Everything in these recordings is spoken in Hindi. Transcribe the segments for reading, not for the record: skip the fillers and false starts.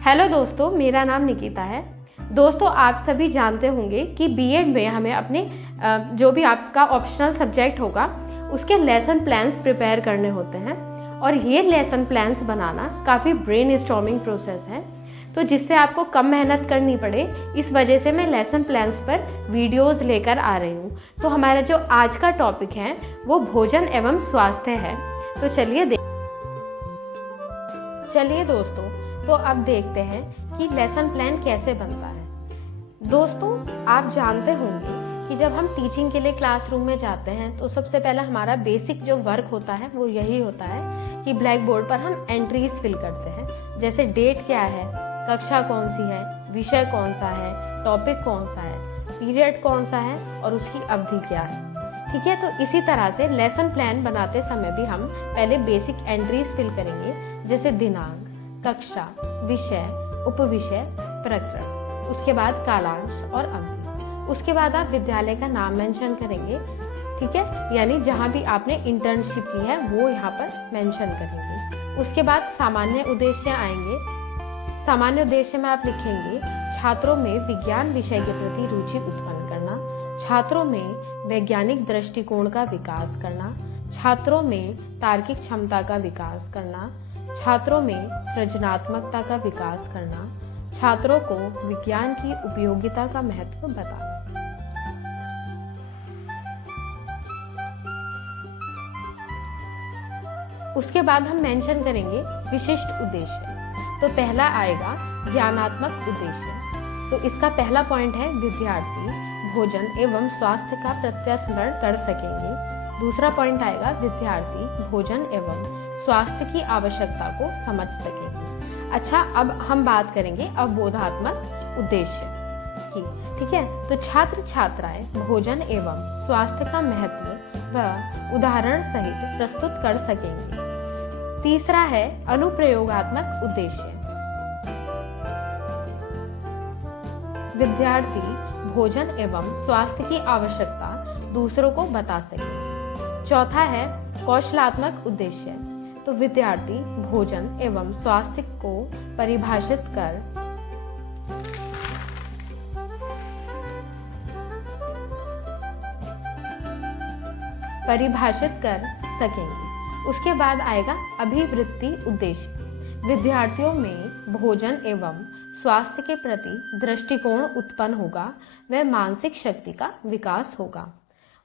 हेलो दोस्तों, मेरा नाम निकिता है। दोस्तों, आप सभी जानते होंगे कि बीएड में हमें अपने जो भी आपका ऑप्शनल सब्जेक्ट होगा उसके लेसन प्लान्स प्रिपेयर करने होते हैं और ये लेसन प्लान्स बनाना काफ़ी ब्रेन स्टॉर्मिंग प्रोसेस है, तो जिससे आपको कम मेहनत करनी पड़े, इस वजह से मैं लेसन प्लान्स पर वीडियोस लेकर आ रही हूँ। तो हमारा जो आज का टॉपिक है वो भोजन एवं स्वास्थ्य है। तो चलिए दोस्तों, तो अब देखते हैं कि लेसन प्लान कैसे बनता है। दोस्तों, आप जानते होंगे कि जब हम टीचिंग के लिए क्लासरूम में जाते हैं तो सबसे पहले हमारा बेसिक जो वर्क होता है वो यही होता है कि ब्लैक बोर्ड पर हम एंट्रीज फिल करते हैं, जैसे डेट क्या है, कक्षा कौन सी है, विषय कौन सा है, टॉपिक कौन सा है, पीरियड कौन सा है और उसकी अवधि क्या है। ठीक है, तो इसी तरह से लेसन प्लान बनाते समय भी हम पहले बेसिक एंट्रीज फिल करेंगे, जैसे दिनांक, कक्षा, विषय, उपविषय, प्रकरण, उसके बाद कालांश और अवधि। उसके बाद आप विद्यालय का नाम मेंशन करेंगे। ठीक है, यानी जहाँ भी आपने इंटर्नशिप की है वो यहाँ पर मेंशन करेंगे। उसके बाद सामान्य उद्देश्य आएंगे। सामान्य उद्देश्य में आप लिखेंगे छात्रों में विज्ञान विषय के प्रति रुचि उत्पन्न करना, छात्रों में वैज्ञानिक दृष्टिकोण का विकास करना, छात्रों में तार्किक क्षमता का विकास करना, छात्रों में सृजनात्मकता का विकास करना, छात्रों को विज्ञान की उपयोगिता का महत्व बताना। उसके बाद हम मेंशन करेंगे विशिष्ट उद्देश्य। तो पहला आएगा ज्ञानात्मक उद्देश्य। तो इसका पहला पॉइंट है विद्यार्थी भोजन एवं स्वास्थ्य का प्रत्यास्मरण कर सकेंगे। दूसरा पॉइंट आएगा विद्यार्थी भोजन एवं स्वास्थ्य की आवश्यकता को समझ सकेंगे। अच्छा, अब हम बात करेंगे अवबोधात्मक उद्देश्य की। ठीक है, तो छात्र छात्राएं भोजन एवं स्वास्थ्य का महत्व व उदाहरण सहित प्रस्तुत कर सकेंगे। तीसरा है अनुप्रयोगात्मक उद्देश्य। विद्यार्थी भोजन एवं स्वास्थ्य की आवश्यकता दूसरों को बता सकेंगे। चौथा है कौशलात्मक उद्देश्य। तो विद्यार्थी भोजन एवं स्वास्थ्य को परिभाषित कर सकेंगे। उसके बाद आएगा अभिवृत्ति उद्देश्य। विद्यार्थियों में भोजन एवं स्वास्थ्य के प्रति दृष्टिकोण उत्पन्न होगा, वह मानसिक शक्ति का विकास होगा।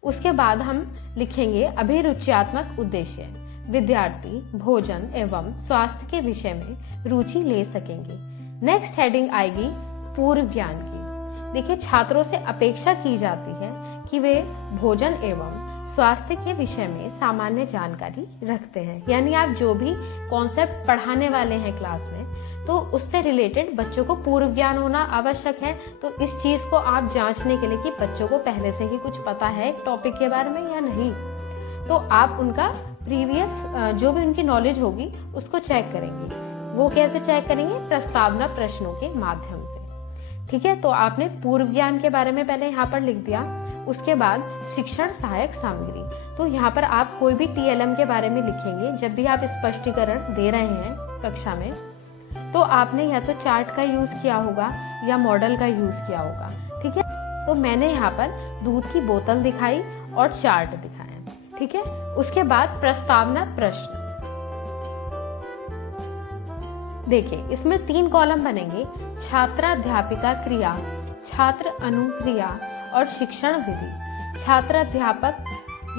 उसके बाद हम लिखेंगे अभिरुच्यात्मक उद्देश्य। विद्यार्थी भोजन एवं स्वास्थ्य के विषय में रुचि ले सकेंगे। नेक्स्ट हेडिंग आएगी पूर्व ज्ञान की। देखिए, छात्रों से अपेक्षा की जाती है कि वे भोजन एवं स्वास्थ्य के विषय में सामान्य जानकारी रखते हैं, यानी आप जो भी कॉन्सेप्ट पढ़ाने वाले हैं क्लास में, तो उससे रिलेटेड बच्चों को पूर्व ज्ञान होना आवश्यक है। तो इस चीज को आप जांचने के लिए कि बच्चों को पहले से ही कुछ पता है टॉपिक के बारे में या नहीं, तो आप उनका प्रीवियस जो भी उनकी नॉलेज होगी उसको चेक करेंगे। वो कैसे चेक करेंगे? प्रस्तावना प्रश्नों के माध्यम से। ठीक है, तो आपने पूर्व ज्ञान के बारे में पहले यहाँ पर लिख दिया। उसके बाद शिक्षण सहायक सामग्री। तो यहाँ पर आप कोई भी टीएलएम के बारे में लिखेंगे। जब भी आप स्पष्टीकरण दे रहे हैं कक्षा में, तो आपने या तो चार्ट का यूज किया होगा या मॉडल का यूज किया होगा। ठीक है, तो मैंने यहाँ पर दूध की बोतल दिखाई और चार्ट दिखाया। ठीक है, उसके बाद प्रस्तावना प्रश्न। देखिए, इसमें 3 कॉलम बनेंगे: छात्राध्यापिका क्रिया, छात्र अनुक्रिया और शिक्षण विधि। छात्राध्यापक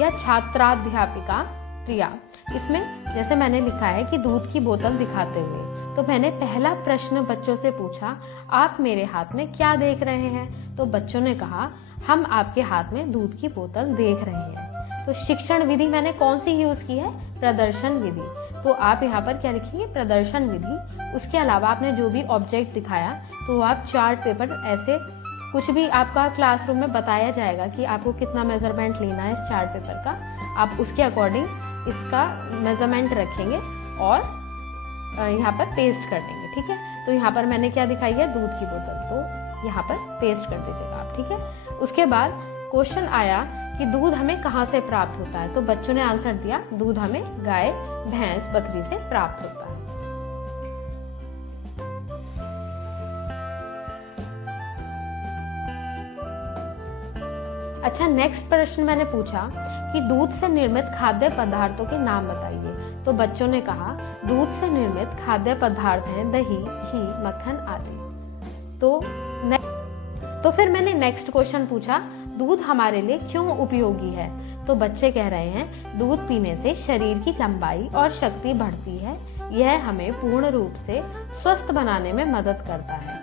या छात्राध्यापिका क्रिया, इसमें जैसे मैंने लिखा है कि दूध की बोतल दिखाते हुए, तो मैंने पहला प्रश्न बच्चों से पूछा, आप मेरे हाथ में क्या देख रहे हैं? तो बच्चों ने कहा, हम आपके हाथ में दूध की बोतल देख रहे हैं। तो शिक्षण विधि मैंने कौन सी यूज की है? प्रदर्शन विधि। तो आप यहाँ पर क्या लिखेंगे? प्रदर्शन विधि। उसके अलावा आपने जो भी ऑब्जेक्ट दिखाया, तो आप चार्ट पेपर, ऐसे कुछ भी आपका क्लासरूम में बताया जाएगा कि आपको कितना मेजरमेंट लेना है इस चार्ट पेपर का, आप उसके अकॉर्डिंग इसका मेजरमेंट रखेंगे और यहाँ पर पेस्ट कर देंगे। ठीक है, तो यहाँ पर मैंने क्या दिखाई है? दूध की बोतल, तो यहाँ पर पेस्ट कर दीजिएगा आप। ठीक है, उसके बाद क्वेश्चन आया कि दूध हमें कहाँ से प्राप्त होता है? तो बच्चों ने आंसर दिया, दूध हमें गाय, भैंस, बकरी से प्राप्त होता है। अच्छा, नेक्स्ट प्रश्न मैंने पूछा कि दूध से निर्मित खाद्य पदार्थों के नाम बताइए। तो बच्चों ने कहा दूध से निर्मित खाद्य पदार्थ हैं दही, घी, मक्खन आदि। तो फिर मैंने नेक्स्ट क्वेश्चन पूछा दूध हमारे लिए क्यों उपयोगी है। तो बच्चे कह रहे हैं दूध पीने से शरीर की लंबाई और शक्ति बढ़ती है, यह हमें पूर्ण रूप से स्वस्थ बनाने में मदद करता है।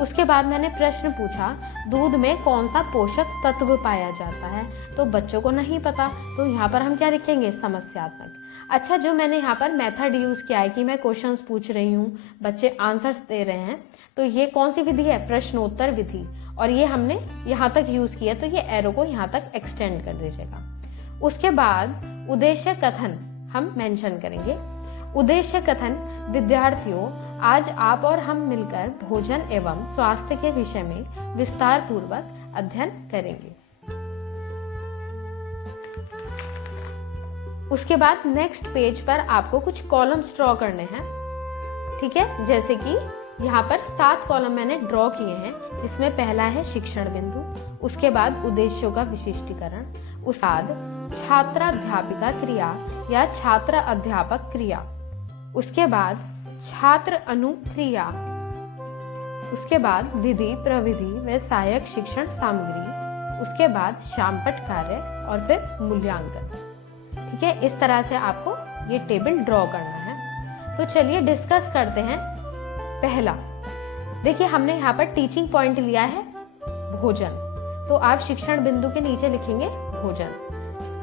उसके बाद मैंने प्रश्न पूछा दूध में कौन सा पोषक तत्व पाया जाता है। तो बच्चों को नहीं पता, तो यहाँ पर हम क्या लिखेंगे, समस्यात्मक। अच्छा, जो मैंने यहाँ पर मेथड यूज किया है कि मैं क्वेश्चंस पूछ रही हूँ, बच्चे आंसर्स दे रहे हैं, तो ये कौन सी विधि है, प्रश्नोत्तर विधि, और ये हमने यहाँ तक यूज किया, तो ये एरो को यहाँ तक एक्सटेंड कर दीजिएगा। उसके बाद उद्देश्य कथन हम मेंशन करेंगे। उद्देश्य कथन, विद्यार्थियों आज आप और हम मिलकर भोजन एवं स्वास्थ्य के विषय में विस्तार पूर्वक अध्ययन करेंगे। उसके बाद नेक्स्ट पेज पर आपको कुछ कॉलम्स ड्रॉ करने हैं, ठीक है। जैसे कि यहाँ पर 7 कॉलम मैंने ड्रॉ किए हैं, जिसमें पहला है शिक्षण बिंदु, उसके बाद उद्देश्यों का विशिष्टीकरण, उसके बाद छात्राध्यापिका क्रिया या छात्र अध्यापक क्रिया, उसके बाद छात्र अनुक्रिया, उसके बाद विधि प्रविधि व सहायक शिक्षण सामग्री, उसके बाद शामपट कार्य और फिर मूल्यांकन। ठीक है, इस तरह से आपको ये टेबल ड्रॉ करना है। तो चलिए डिस्कस करते हैं। पहला देखिए, हमने यहाँ पर टीचिंग पॉइंट लिया है भोजन, तो आप शिक्षण बिंदु के नीचे लिखेंगे भोजन।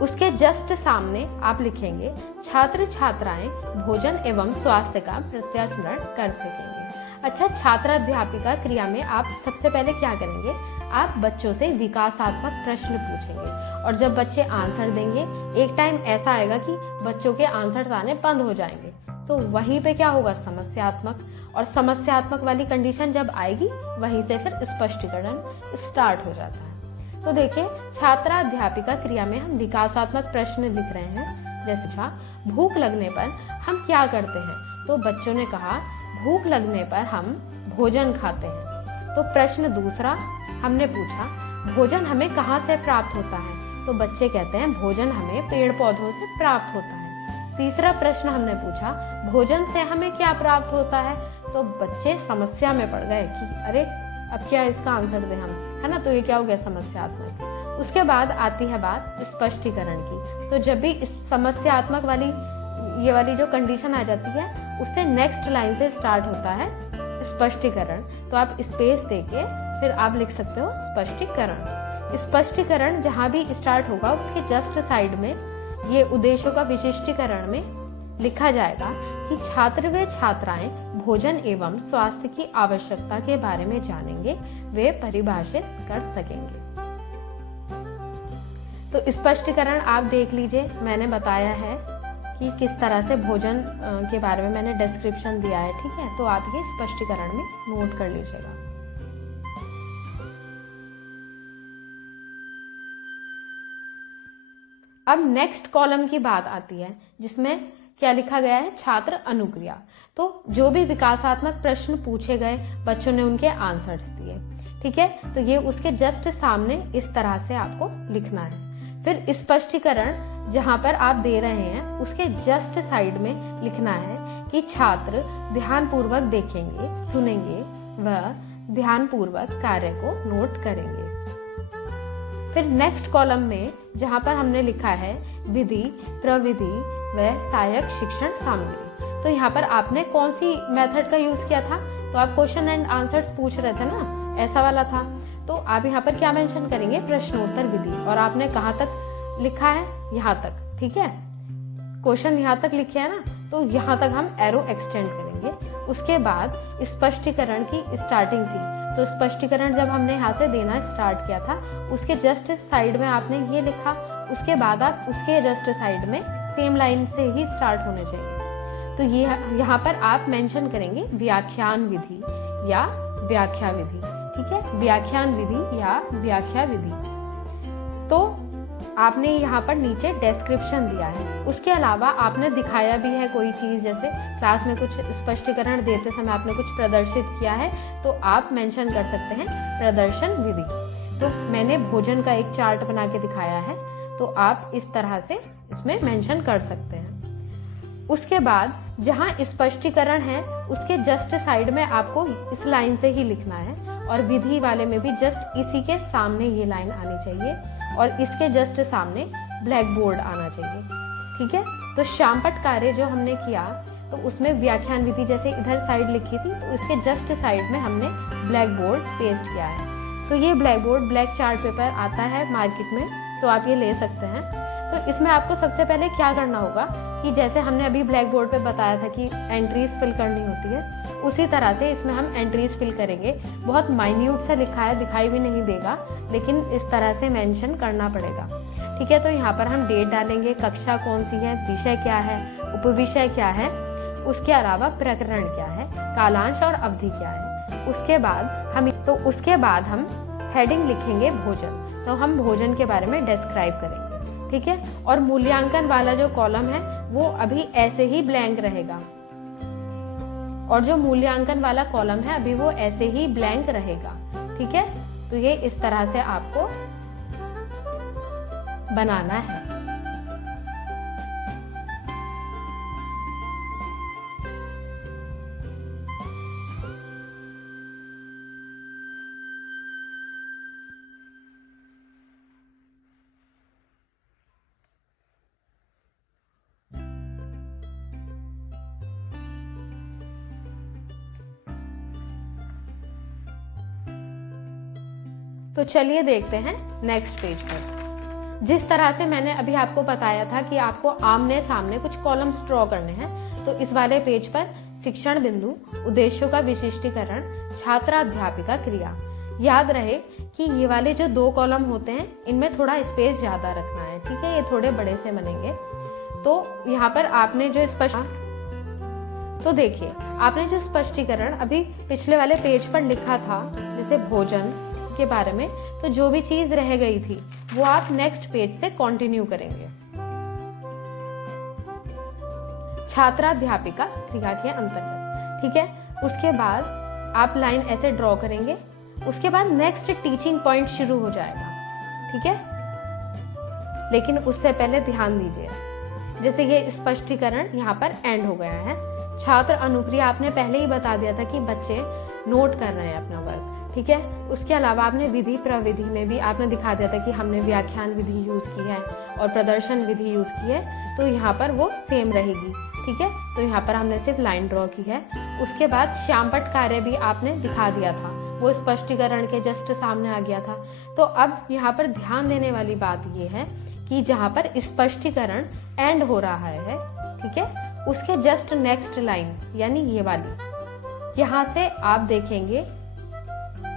उसके जस्ट सामने आप लिखेंगे छात्र छात्राएं भोजन एवं स्वास्थ्य का प्रत्यास्मरण कर सकेंगे। अच्छा, छात्राध्यापिका क्रिया में आप सबसे पहले क्या करेंगे, आप बच्चों से विकासात्मक प्रश्न पूछेंगे, और जब बच्चे आंसर देंगे, एक टाइम ऐसा आएगा कि बच्चों के आंसर आने बंद हो जाएंगे, तो वहीं पे क्या होगा, समस्यात्मक, और समस्यात्मक वाली कंडीशन जब आएगी वहीं से फिर स्पष्टीकरण स्टार्ट हो जाता है। तो देखिए, छात्राध्यापिका क्रिया में हम विकासात्मक प्रश्न लिख रहे हैं। जैसे भूख लगने पर हम क्या करते हैं। तो बच्चों ने कहा भूख लगने पर हम भोजन खाते हैं। तो प्रश्न दूसरा हमने पूछा भोजन हमें कहाँ से प्राप्त होता है। तो बच्चे कहते हैं भोजन हमें पेड़ पौधों से प्राप्त होता है। तीसरा प्रश्न हमने पूछा भोजन से हमें क्या प्राप्त होता है। तो बच्चे समस्या में पड़ गए कि अरे अब क्या इसका आंसर दें हम, है ना। तो ये क्या हो गया, समस्यात्मक। उसके बाद आती है बात स्पष्टीकरण की। तो जब भी इस समस्यात्मक वाली ये वाली जो कंडीशन आ जाती है, उससे नेक्स्ट लाइन से स्टार्ट होता है स्पष्टीकरण। तो आप स्पेस देके फिर आप लिख सकते हो स्पष्टीकरण। स्पष्टीकरण जहाँ भी स्टार्ट होगा उसके जस्ट साइड में ये उद्देश्यों का विशिष्टीकरण में लिखा जाएगा कि छात्र व छात्राएं भोजन एवं स्वास्थ्य की आवश्यकता के बारे में जानेंगे, वे परिभाषित कर सकेंगे। तो स्पष्टीकरण आप देख लीजिए, मैंने बताया है कि किस तरह से भोजन के बारे में मैंने डिस्क्रिप्शन दिया है, ठीक है। तो आप ये स्पष्टीकरण में नोट कर लीजिएगा। अब नेक्स्ट कॉलम की बात आती है, जिसमें क्या लिखा गया है, छात्र अनुक्रिया। तो जो भी विकासात्मक प्रश्न पूछे गए, बच्चों ने उनके आंसर्स दिए, ठीक है। तो ये उसके जस्ट सामने इस तरह से आपको लिखना है। फिर स्पष्टीकरण जहां पर आप दे रहे हैं उसके जस्ट साइड में लिखना है कि छात्र ध्यानपूर्वक देखेंगे, सुनेंगे व ध्यानपूर्वक कार्य को नोट करेंगे। फिर नेक्स्ट कॉलम में जहां पर हमने लिखा है विधि प्रविधि व सहायक शिक्षण सामग्री, तो यहाँ पर आपने कौन सी मेथड का यूज किया था। तो आप क्वेश्चन एंड आंसर्स पूछ रहे थे ना, ऐसा वाला था। तो आप यहाँ पर क्या मेंशन करेंगे, प्रश्नोत्तर विधि। और आपने कहाँ तक लिखा है, यहाँ तक, ठीक है। क्वेश्चन यहाँ तक लिखे है ना, तो यहाँ तक हम एरो एक्सटेंड करेंगे। उसके बाद स्पष्टीकरण की स्टार्टिंग थी, तो स्पष्टीकरण जब हमने यहाँ से देना स्टार्ट किया था, उसके जस्ट साइड में आपने ये लिखा। उसके बाद आप उसके जस्ट साइड में सेम लाइन से ही स्टार्ट होने चाहिए। तो ये यहाँ पर आप मेंशन करेंगे व्याख्यान विधि या व्याख्या विधि, ठीक है। व्याख्यान विधि या व्याख्या विधि। तो आपने यहाँ पर नीचे डिस्क्रिप्शन दिया है। उसके अलावा आपने दिखाया भी है कोई चीज़, जैसे क्लास में कुछ स्पष्टीकरण देते समय आपने कुछ प्रदर्शित किया है, तो आप मेंशन कर सकते हैं प्रदर्शन विधि। तो मैंने भोजन का एक चार्ट बना के दिखाया है, तो आप इस तरह से इसमें मेंशन कर सकते हैं। उसके बाद जहाँ स्पष्टीकरण है उसके जस्ट साइड में आपको इस लाइन से ही लिखना है, और विधि वाले में भी जस्ट इसी के सामने ये लाइन आनी चाहिए, और इसके जस्ट सामने ब्लैक बोर्ड आना चाहिए। ठीक है, तो शामपट कार्य जो हमने किया तो उसमें व्याख्यान विधि जैसे इधर साइड लिखी थी, तो इसके जस्ट साइड में हमने ब्लैक बोर्ड पेस्ट किया है। तो ये black board black chart paper आता है मार्केट में, तो आप ये ले सकते हैं। तो इसमें आपको सबसे पहले क्या करना होगा कि जैसे हमने अभी ब्लैक बोर्ड पे बताया था कि एंट्रीज फिल करनी होती है, उसी तरह से इसमें हम एंट्रीज फिल करेंगे। बहुत माइन्यूट सा लिखा है, दिखाई भी नहीं देगा, लेकिन इस तरह से मेंशन करना पड़ेगा। ठीक है, तो यहाँ पर हम डेट डालेंगे, कक्षा कौन सी है, विषय क्या है, उपविषय क्या है, उसके अलावा प्रकरण क्या है, कालांश और अवधि क्या है। उसके बाद हम हेडिंग लिखेंगे भोजन, तो हम भोजन के बारे में डिस्क्राइब करेंगे। ठीक है, और मूल्यांकन वाला जो कॉलम है वो अभी ऐसे ही ब्लैंक रहेगा, और जो मूल्यांकन वाला कॉलम है अभी वो ऐसे ही ब्लैंक रहेगा। ठीक है, तो ये इस तरह से आपको बनाना है। तो चलिए देखते हैं नेक्स्ट पेज पर। जिस तरह से मैंने अभी आपको बताया था कि आपको आमने सामने कुछ कॉलम्स ड्रॉ करने हैं, तो इस वाले पेज पर शिक्षण बिंदु, उद्देश्यों का विशिष्टीकरण, छात्राध्यापिका क्रिया। याद रहे कि ये वाले जो 2 कॉलम होते हैं इनमें थोड़ा स्पेस ज्यादा रखना है। ठीक है, ये थोड़े बड़े से बनेंगे। तो यहाँ पर आपने जो तो देखिए, आपने जो स्पष्टीकरण अभी पिछले वाले पेज पर लिखा था जैसे भोजन के बारे में, तो जो भी चीज रह गई थी वो आप नेक्स्ट पेज से कंटिन्यू करेंगे। छात्राध्यापिका क्रिया के अंतर्गत। ठीक है, उसके बाद आप लाइन ऐसे ड्रॉ करेंगे, उसके बाद नेक्स्ट टीचिंग पॉइंट शुरू हो जाएगा। ठीक है, लेकिन उससे पहले ध्यान दीजिए, जैसे ये स्पष्टीकरण यहाँ पर एंड हो गया है। छात्र अनुक्रिया आपने पहले ही बता दिया था कि बच्चे नोट कर रहे हैं अपना वर्क। ठीक है, उसके अलावा आपने विधि प्रविधि में भी आपने दिखा दिया था कि हमने व्याख्यान विधि यूज की है और प्रदर्शन विधि यूज की है, तो यहाँ पर वो सेम रहेगी। ठीक है, तो यहाँ पर हमने सिर्फ लाइन ड्रॉ की है। उसके बाद शामपट कार्य भी आपने दिखा दिया था, वो स्पष्टीकरण के जस्ट सामने आ गया था। तो अब यहाँ पर ध्यान देने वाली बात ये है कि जहाँ पर स्पष्टीकरण एंड हो रहा है, ठीक है, उसके जस्ट नेक्स्ट लाइन यानी ये वाली, यहाँ से आप देखेंगे,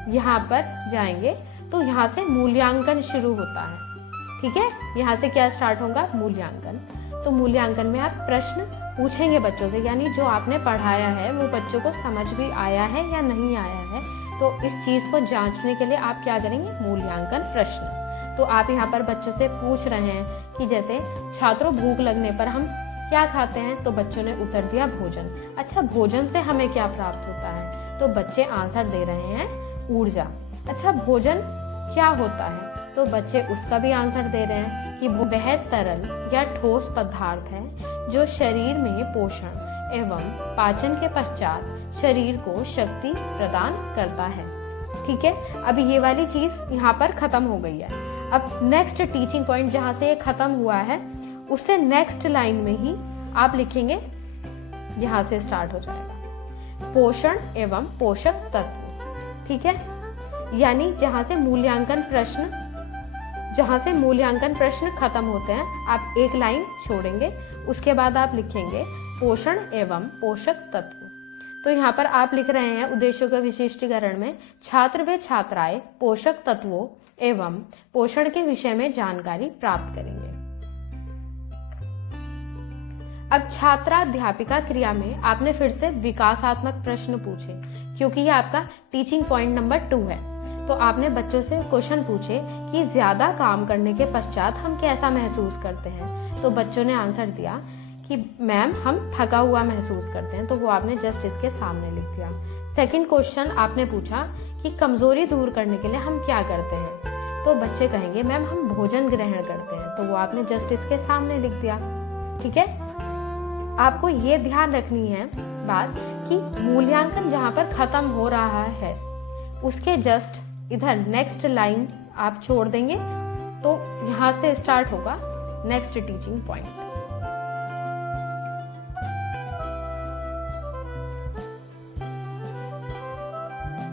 यहाँ पर जाएंगे तो यहाँ से मूल्यांकन शुरू होता है। ठीक है, यहाँ से क्या स्टार्ट होगा, मूल्यांकन। तो मूल्यांकन में आप प्रश्न पूछेंगे बच्चों से, यानी जो आपने पढ़ाया है वो बच्चों को समझ भी आया है या नहीं आया है। तो इस चीज को जांचने के लिए आप क्या करेंगे, मूल्यांकन प्रश्न। तो आप यहाँ पर बच्चों से पूछ रहे हैं कि जैसे छात्रों भूख लगने पर हम क्या खाते हैं, तो बच्चों ने उत्तर दिया भोजन। अच्छा, भोजन से हमें क्या प्राप्त होता है, तो बच्चे आंसर दे रहे हैं ऊर्जा। अच्छा, भोजन क्या होता है, तो बच्चे उसका भी आंसर दे रहे हैं कि वह तरल या ठोस पदार्थ है जो शरीर में पोषण एवं पाचन के पश्चात शरीर को शक्ति प्रदान करता है। ठीक है, अब ये वाली चीज यहाँ पर खत्म हो गई है। अब नेक्स्ट टीचिंग पॉइंट जहाँ से ये खत्म हुआ है उससे नेक्स्ट लाइन में ही आप लिखेंगे, यहाँ से स्टार्ट हो जाएगा पोषण एवं पोषक तत्व। ठीक है, यानी जहाँ से मूल्यांकन प्रश्न खत्म होते हैं, आप एक लाइन छोड़ेंगे, उसके बाद आप लिखेंगे पोषण एवं पोषक तत्व। तो यहाँ पर आप लिख रहे हैं उद्देश्यों के विशिष्टीकरण में छात्र व छात्राएं पोषक तत्वों एवं पोषण के विषय में जानकारी प्राप्त करेंगे। अब छात्राध्यापिका क्रिया में आपने फिर से विकासात्मक प्रश्न पूछे, क्योंकि ये आपका टीचिंग पॉइंट नंबर 2 है। तो आपने बच्चों से क्वेश्चन पूछे कि ज्यादा काम करने के पश्चात हम कैसा महसूस करते हैं, तो बच्चों ने आंसर दिया कि मैम हम थका हुआ महसूस करते हैं, तो वो आपने जस्ट इसके सामने लिख दिया। सेकंड क्वेश्चन आपने पूछा कि कमजोरी दूर करने के लिए हम क्या करते हैं, तो बच्चे कहेंगे मैम हम भोजन ग्रहण करते हैं, तो वो आपने जस्ट इसके सामने लिख दिया। ठीक है, आपको ये ध्यान रखनी है बात कि मूल्यांकन जहाँ पर खत्म हो रहा है उसके जस्ट इधर नेक्स्ट लाइन आप छोड़ देंगे, तो यहाँ से स्टार्ट होगा नेक्स्ट टीचिंग पॉइंट।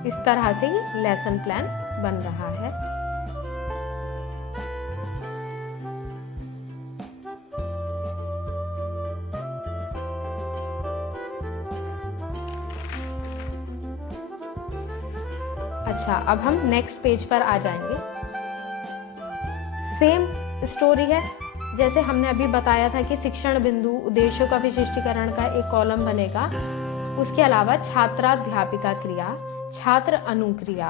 इस तरह से ही लेसन प्लान बन रहा है। अच्छा, अब हम नेक्स्ट पेज पर आ जाएंगे। सेम स्टोरी है जैसे हमने अभी बताया था कि शिक्षण बिंदु उद्देश्यों का विशिष्टीकरण का एक कॉलम बनेगा। उसके अलावा छात्राध्यापिका क्रिया, छात्र अनुक्रिया,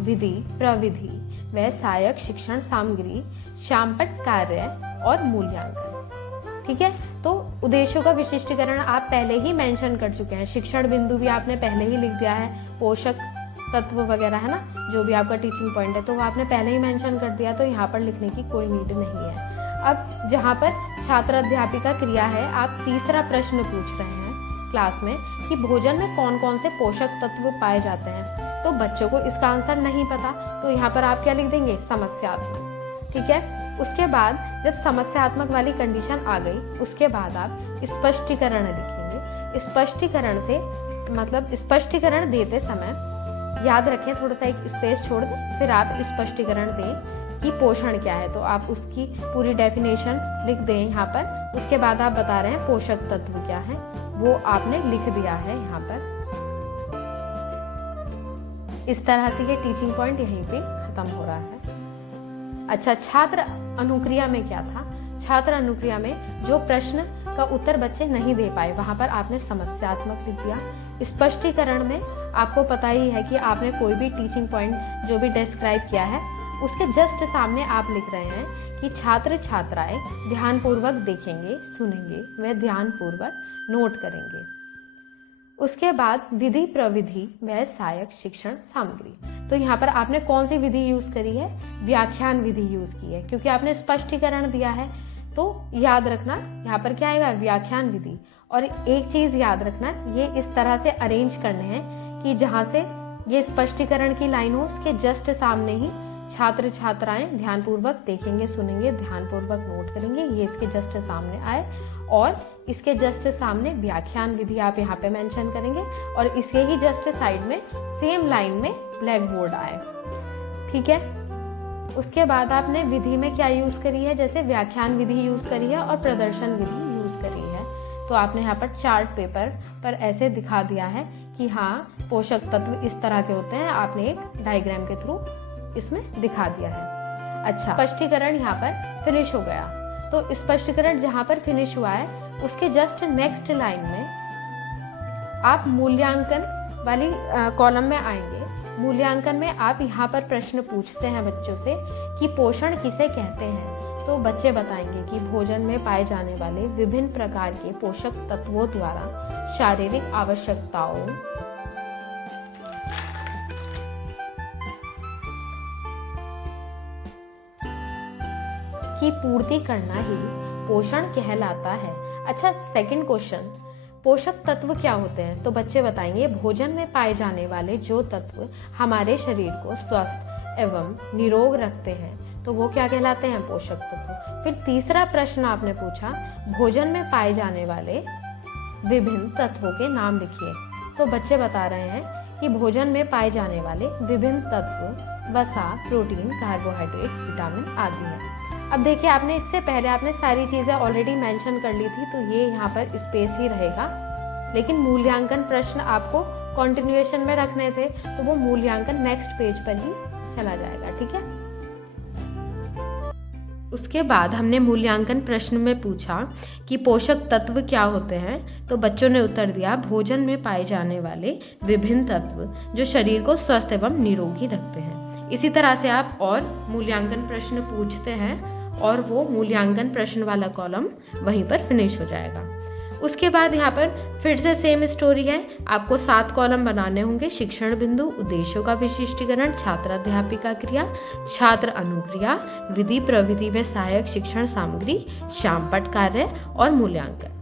विधि प्रविधि व सहायक शिक्षण सामग्री, शामपट कार्य और मूल्यांकन। ठीक है, तो उद्देश्यों का विशिष्टीकरण आप पहले ही मेंशन कर चुके हैं। शिक्षण बिंदु भी आपने पहले ही लिख दिया है, पोषक तत्व वगैरह है ना, जो भी आपका टीचिंग पॉइंट है तो वो आपने पहले ही मेंशन कर दिया, तो यहाँ पर लिखने की कोई नीड नहीं है। अब जहाँ पर छात्र अध्यापिका क्रिया है, आप तीसरा प्रश्न पूछ रहे हैं क्लास में कि भोजन में कौन कौन से पोषक तत्व पाए जाते हैं, तो बच्चों को इसका आंसर नहीं पता, तो यहाँ पर आप क्या लिख देंगे, समस्यात्मक। ठीक है, उसके बाद जब समस्यात्मक वाली कंडीशन आ गई, उसके बाद आप स्पष्टीकरण लिखेंगे। स्पष्टीकरण से मतलब स्पष्टीकरण देते समय याद रखें, थोड़ा सा एक स्पेस छोड़ दें, फिर आप स्पष्टीकरण दें कि पोषण क्या है, तो आप उसकी पूरी डेफिनेशन लिख दें यहाँ पर। उसके बाद आप बता रहे हैं पोषक तत्व क्या है, वो आपने लिख दिया है यहाँ पर। इस तरह से ये टीचिंग पॉइंट यहीं पे खत्म हो रहा है। अच्छा, छात्र अनुक्रिया में क्या था? छात्र अनुक्रिया में जो प्रश्न का उत्तर बच्चे नहीं दे पाए, वहां पर आपने समस्यात्मक लिख दिया। स्पष्टीकरण में आपको पता ही है कि आपने कोई भी टीचिंग पॉइंट जो भी डिस्क्राइब किया है उसके जस्ट सामने आप लिख रहे हैं कि छात्र छात्राएं ध्यानपूर्वक देखेंगे, सुनेंगे, वे ध्यानपूर्वक नोट करेंगे। उसके बाद विधि प्रविधि व सहायक शिक्षण सामग्री, तो यहाँ पर आपने कौन सी विधि यूज करी है? व्याख्यान विधि यूज की है, क्योंकि आपने स्पष्टीकरण दिया है। तो याद रखना यहाँ पर क्या आएगा, व्याख्यान विधि। और एक चीज याद रखना, ये इस तरह से अरेंज करने हैं कि जहाँ से ये स्पष्टीकरण की लाइन हो उसके जस्ट सामने ही छात्र छात्राएं ध्यानपूर्वक देखेंगे, सुनेंगे, ध्यानपूर्वक नोट करेंगे, ये इसके जस्ट सामने आए। और इसके जस्ट सामने व्याख्यान विधि आप यहाँ पे मेंशन करेंगे, और इसके ही जस्ट साइड में सेम लाइन में ब्लैक बोर्ड आए। ठीक है, उसके बाद आपने विधि में क्या यूज करी है, जैसे व्याख्यान विधि यूज करी है और प्रदर्शन विधि यूज करी है। तो आपने यहाँ पर चार्ट पेपर पर ऐसे दिखा दिया है कि हाँ पोषक तत्व इस तरह के होते हैं, आपने एक डायग्राम के थ्रू इसमें दिखा दिया है। अच्छा, स्पष्टीकरण यहाँ पर फिनिश हो गया। तो स्पष्टीकरण जहाँ पर फिनिश हुआ है उसके जस्ट नेक्स्ट लाइन में आप मूल्यांकन वाली कॉलम में आएंगे। मूल्यांकन में आप यहाँ पर प्रश्न पूछते हैं बच्चों से कि पोषण किसे कहते हैं, तो बच्चे बताएंगे कि भोजन में पाए जाने वाले विभिन्न प्रकार के पोषक तत्वों द्वारा शारीरिक आवश्यकताओं की पूर्ति करना ही पोषण कहलाता है। अच्छा, सेकंड क्वेश्चन, पोषक तत्व क्या होते हैं? तो बच्चे बताएंगे भोजन में पाए जाने वाले जो तत्व हमारे शरीर को स्वस्थ एवं निरोग रखते हैं, तो वो क्या कहलाते हैं? पोषक तत्व। फिर तीसरा प्रश्न आपने पूछा, भोजन में पाए जाने वाले विभिन्न तत्वों के नाम लिखिए। तो बच्चे बता रहे हैं कि भोजन में पाए जाने वाले विभिन्न तत्व वसा, प्रोटीन, कार्बोहाइड्रेट, विटामिन आदि हैं। अब देखिए, आपने इससे पहले आपने सारी चीज़ें ऑलरेडी मेंशन कर ली थी, तो ये यहाँ पर स्पेस ही रहेगा। लेकिन मूल्यांकन प्रश्न आपको कंटिन्यूएशन में रखने थे, तो वो मूल्यांकन नेक्स्ट पेज पर ही चला जाएगा। ठीक है, उसके बाद हमने मूल्यांकन प्रश्न में पूछा कि पोषक तत्व क्या होते हैं, तो बच्चों ने उत्तर दिया भोजन में पाए जाने वाले विभिन्न तत्व जो शरीर को स्वस्थ एवं निरोगी रखते हैं। इसी तरह से आप और मूल्यांकन प्रश्न पूछते हैं और वो मूल्यांकन प्रश्न वाला कॉलम वहीं पर फिनिश हो जाएगा। उसके बाद यहाँ पर फिर से सेम स्टोरी है। आपको 7 कॉलम बनाने होंगे। शिक्षण बिंदु, उद्देश्यों का विशिष्टीकरण, छात्र अध्यापिका क्रिया, छात्र अनुक्रिया, विधि प्रविधि व सहायक शिक्षण सामग्री, शामपट कार्य और मूल्यांकन।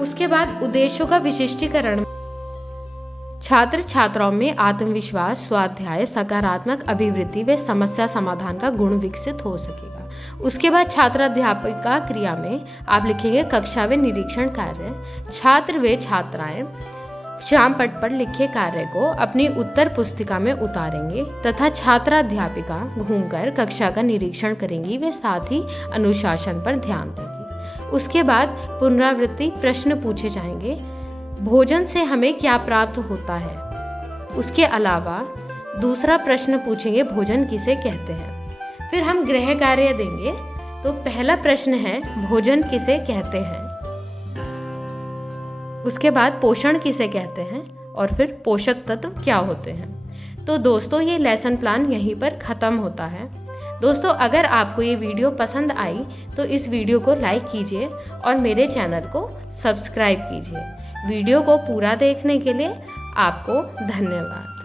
उसके बाद उद्देश्यों का विशिष्टीकरण, छात्र छात्राओं में आत्मविश्वास, स्वाध्याय, सकारात्मक अभिवृद्धि व समस्या समाधान का गुण विकसित हो सकेगा। उसके बाद छात्र अध्यापिका क्रिया में आप लिखेंगे कक्षा व निरीक्षण कार्य। छात्र व छात्राएं शामपट पर लिखे कार्य को अपनी उत्तर पुस्तिका में उतारेंगे तथा छात्राध्यापिका घूमकर कक्षा का निरीक्षण करेंगी व साथ ही अनुशासन पर ध्यान देंगी। उसके बाद पुनरावृत्ति प्रश्न पूछे जाएंगे। भोजन से हमें क्या प्राप्त होता है। उसके अलावा दूसरा प्रश्न पूछेंगे भोजन किसे कहते हैं। फिर हम गृह कार्य देंगे। तो पहला प्रश्न है भोजन किसे कहते हैं। उसके बाद पोषण किसे कहते हैं और फिर पोषक तत्व क्या होते हैं। तो दोस्तों ये लेसन प्लान यहीं पर ख़त्म होता है। दोस्तों अगर आपको ये वीडियो पसंद आई तो इस वीडियो को लाइक कीजिए और मेरे चैनल को सब्सक्राइब कीजिए। वीडियो को पूरा देखने के लिए आपको धन्यवाद।